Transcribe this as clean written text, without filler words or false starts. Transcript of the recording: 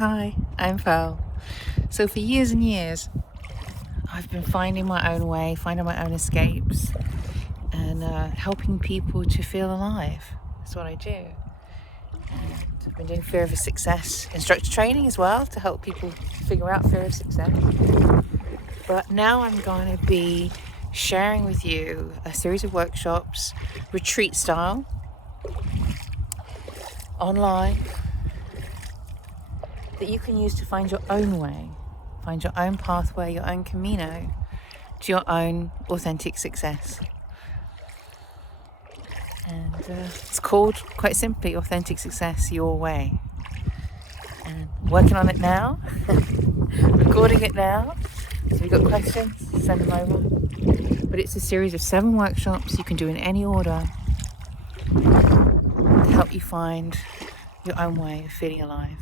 Hi, I'm Pearl. So for years and years, I've been finding my own way, finding my own escapes, and helping people to feel alive. That's what I do. And I've been doing fear of success instructor training as well to help people figure out fear of success. But now I'm going to be sharing with you a series of workshops, retreat style, online, that you can use to find your own way, find your own pathway, your own camino to your own authentic success. And it's called, quite simply, Authentic Success Your Way. And I'm working on it now, recording it now. So if you've got questions, send them over. But it's a series of 7 workshops you can do in any order to help you find your own way of feeling alive.